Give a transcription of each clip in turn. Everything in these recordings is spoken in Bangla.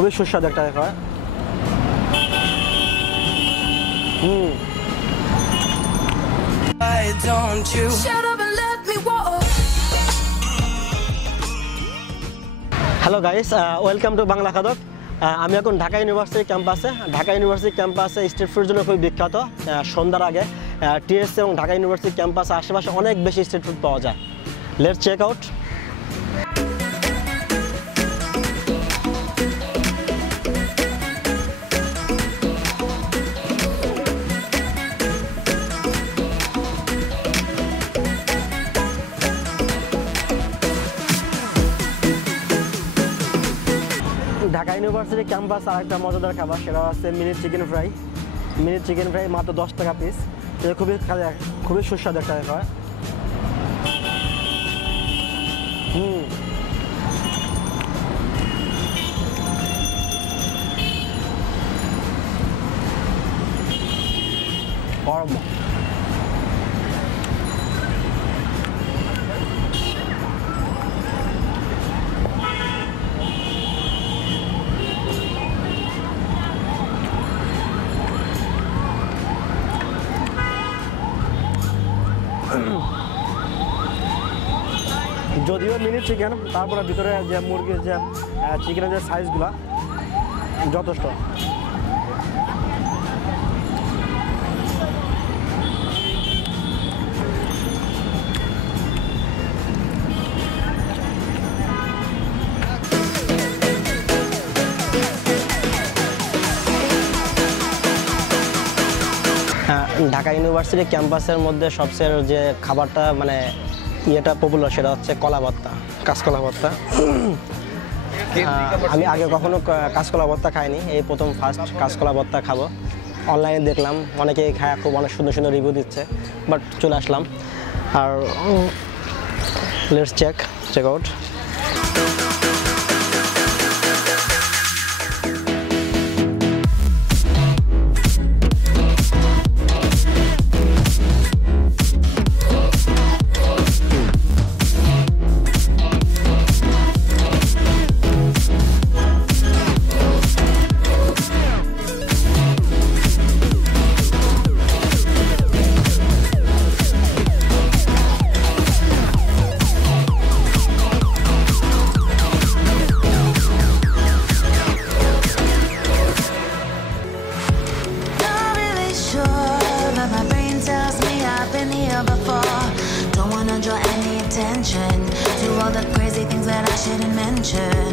খুবই সুস্বাদু একটা খাবার। Hello guys, welcome to Bangla Khadok. আমি এখন ঢাকা ইউনিভার্সিটি ক্যাম্পাসে স্ট্রিট ফুডের জন্য খুবই বিখ্যাত। সন্ধ্যার আগে টিএস এবং ঢাকা ইউনিভার্সিটি ক্যাম্পাসে আশেপাশে অনেক বেশি স্ট্রিট ফুড পাওয়া যায়। Let's check out. Dhaka university campus আর একটা মজাদার খাবার, সেটা হচ্ছে মিনি চিকেন ফ্রাই মাত্র 10 টাকা পিস। এটা খুবই সুস্বাদু একটা খাবার। যদিও মিনি চিকেন, তারপরে ভিতরে যে মুরগির যে চিকেনের যে সাইজগুলা যথেষ্ট। ঢাকা ইউনিভার্সিটি ক্যাম্পাসের মধ্যে সবচেয়ে যে খাবারটা মানে ইয়েটা পপুলার, সেটা হচ্ছে কলা ভর্তা, কাঁচকলা ভর্তা। আমি আগে কখনো কাঁচকলা ভর্তা খাইনি, এই প্রথম ফার্স্ট কাঁচকলা ভর্তা খাবো। অনলাইনে দেখলাম অনেকেই খায়, খুব অনেক সুন্দর সুন্দর রিভিউ দিচ্ছে, বাট চলে আসলাম। আর let's check out. To all the crazy things that I shouldn't mention.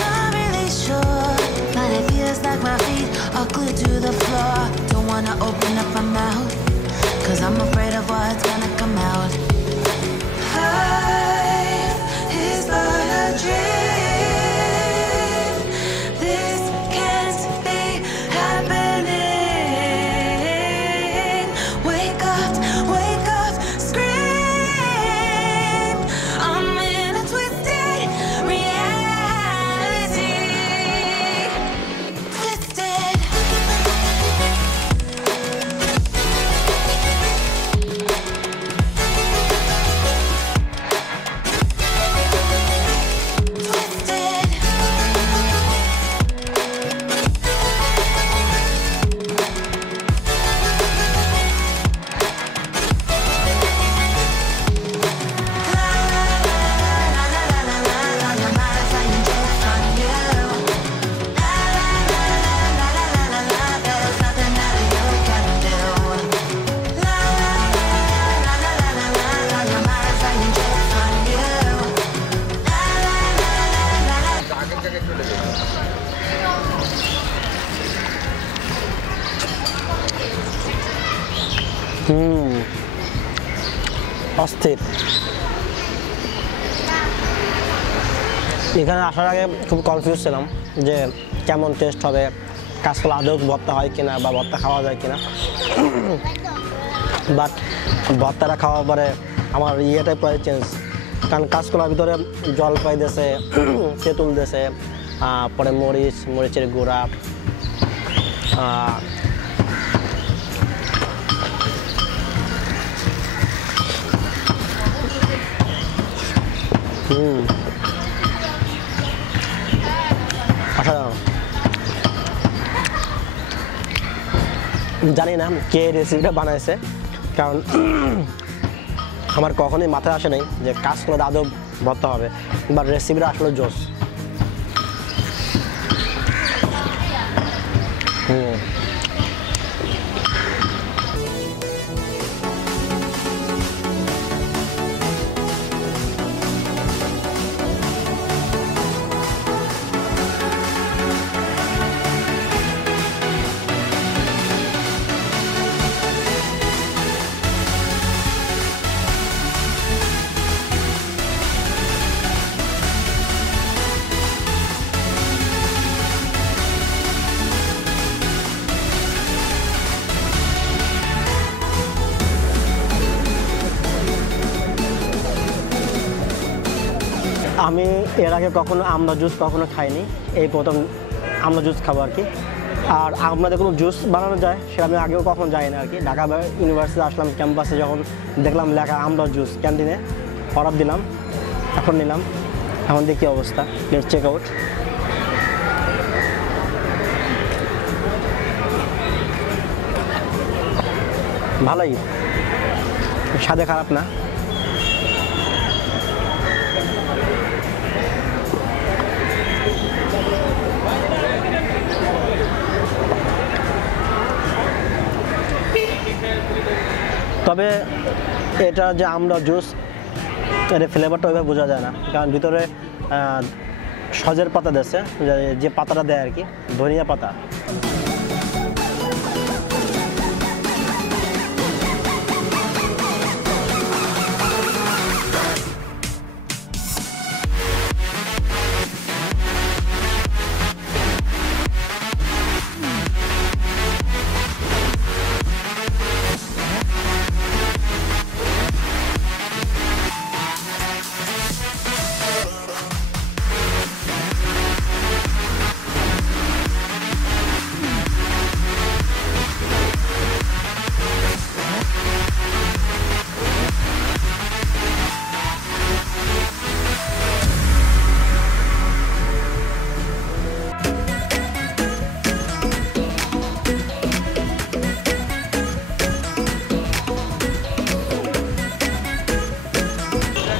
Not really sure, but it feels like my feet are glued to the floor. Don't wanna open up my mouth, 'cause I'm afraid of what's gonna come out. Life is but a dream. This can't be happening. Wake up, scream. I'm in a twisted reality. Twisted. অস্থির। এখানে আসার আগে খুব কনফিউজ ছিলাম যে কেমন টেস্ট হবে, কাঁচকলা আদৌ ভর্তা হয় কিনা বা ভর্তা খাওয়া যায় কিনা। বাট ভর্তাটা খাওয়ার পরে আমার ইয়েটাই প্রায় চেঞ্জ, কারণ কাঁচকলার ভিতরে জলপাই দিয়েছে, তেঁতুল দিয়েছে, পরে মরিচের গুঁড়া, অসাধারণ। জানি না কে রেসিপিটা বানাইছে, কারণ আমার কখনোই মাথায় আসে নাই যে কাঁচকলা আদৌ ভর্তা হবে, বা রেসিপিটা আসলে জোস। আমি এর আগে কখনো আমলা জুস কখনো খাইনি, এই প্রথম আমলা জুস খাবো আর কি। আর আমাদের কোনো জুস বানানো যায় সেটা আমি আগেও কখনো যাই না আর কি। ঢাকা ইউনিভার্সিটি আসলাম, ক্যাম্পাসে যখন দেখলাম লেখা আমলা জুস, ক্যান্টিনে অর্ডার দিলাম, এখন নিলাম। এখন দেখি অবস্থা, লেটস চেক আউট। ভালোই, স্বাদে খারাপ না। তবে এটা যে আমলা জুস, এর ফ্লেভারটা ওইভাবে বোঝা যায় না, কারণ ভিতরে সজের পাতা দিয়েছে, যে পাতাটা দেয় আর কি, ধনিয়া পাতা।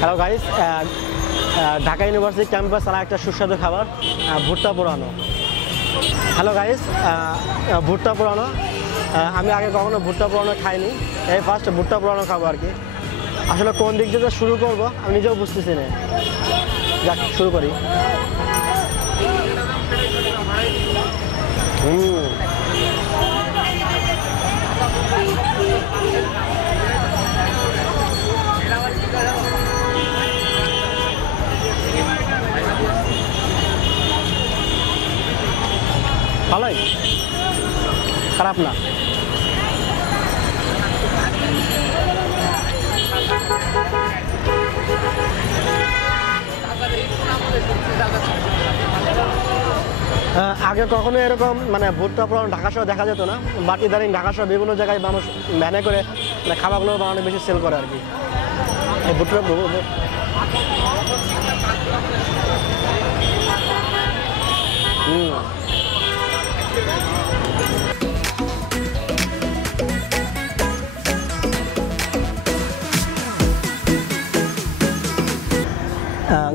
Hello guys, Dhaka university campus আর একটা সুস্বাদু খাবার, ভুট্টা পোড়ানো। হ্যালো গাইস, ভুট্টা পোড়ানো, আমি আগে কখনো ভুট্টা পোড়ানো খাইনি, এই ফার্স্ট ভুট্টা পোড়ানো খাবো আর কি। আসলে কোন দিক থেকে শুরু করব আমি নিজেও বুঝতেছি না। যাক, শুরু করি। ভালোই, খারাপ না। আগে কখনো এরকম মানে ভুট্টা পোড়ানো ঢাকা শহরে দেখা যেত না, বাট ইদানিং ঢাকা শহরে বিভিন্ন জায়গায় মানুষ ভ্যানে করে খাবারগুলো অনেক বেশি সেল করে আর কি। এই ভুট্টা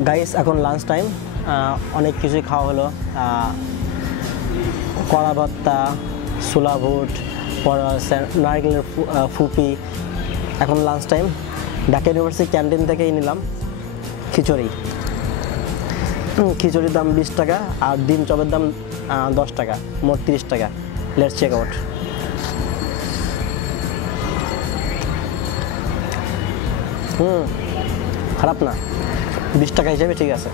গাইস, এখন লাঞ্চ টাইম, অনেক কিছুই খাওয়া হলো। কলা ভর্তা, ছোলা বুট, নারকেলের ফুপি। এখন lunch time. Dhaka university canteen থেকেই নিলাম খিচুড়ি। খিচুড়ির দাম 20 টাকা আর ডিম চপের দাম 10 টাকা, মোট 30 টাকা। Let's check out. খারাপ না, 20 টাকা হিসেবে ঠিক আছে।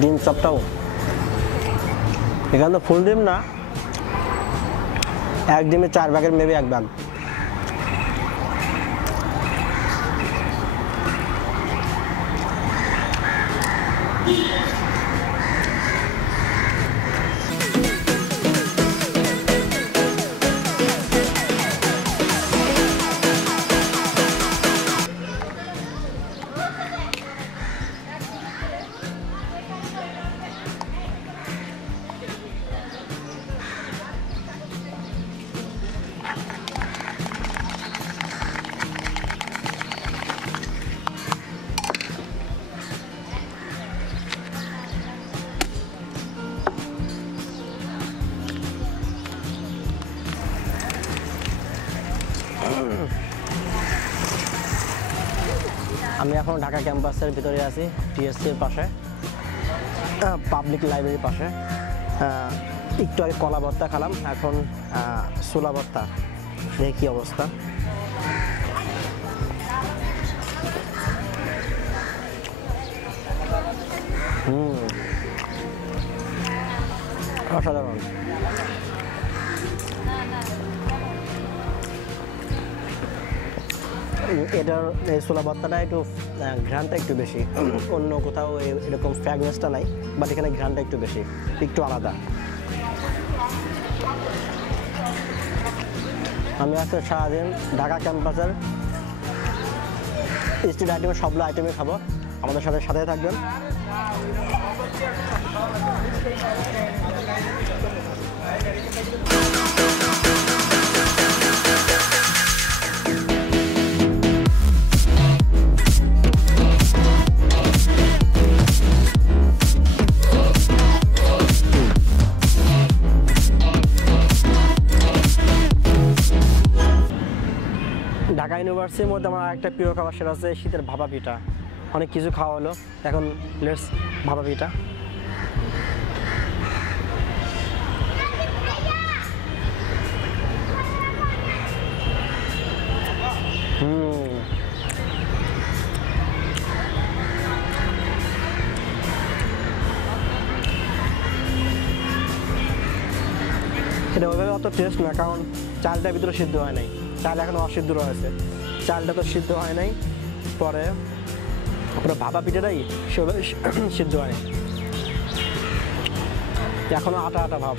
ডিম চপটাও এখানে তো ফুল ডিম না, এক ডিমে 4 ভাগের মেবি 1 ভাগ। এখন ঢাকা ক্যাম্পাসের ভিতরে আছি, টিএসসির পাশে, পাবলিক লাইব্রেরির পাশে। একটু আগে কলা ভর্তা খেলাম, এখন ছোলা ভর্তা। দেখি কী অবস্থা। অসাধারণ। এটার এই ছোলা ভর্তাটা একটু ঘ্রাণটা একটু বেশি, অন্য কোথাও এরকম ফ্র্যাগনেসটা নাই, বাট এখানে ঘ্রাণটা একটু বেশি, একটু আলাদা। আমি আজকে সারাদিন ঢাকা ক্যাম্পাসের স্ট্রিট আইটেমের সবগুলো আইটেমই খাবো। আমাদের সাথে থাকবেন। ঢাকা ইউনিভার্সিটির মধ্যে আমার একটা প্রিয় খাবার, সেটা হচ্ছে শীতের ভাপা পিঠা। অনেক কিছু খাওয়া হলো, এখন লেটস ভাপা পিঠা। এটা ওইভাবে অত টেস্ট না, কারণ চালটার ভিতরে সিদ্ধ হয় নাই, চাল এখন অসিদ্ধ রয়েছে, চালটা তো সিদ্ধ হয় নাই। পরে পুরো ভাপা পিঠাটাই সেভাবে সিদ্ধ হয়, এখনো আটা আটা ভাব।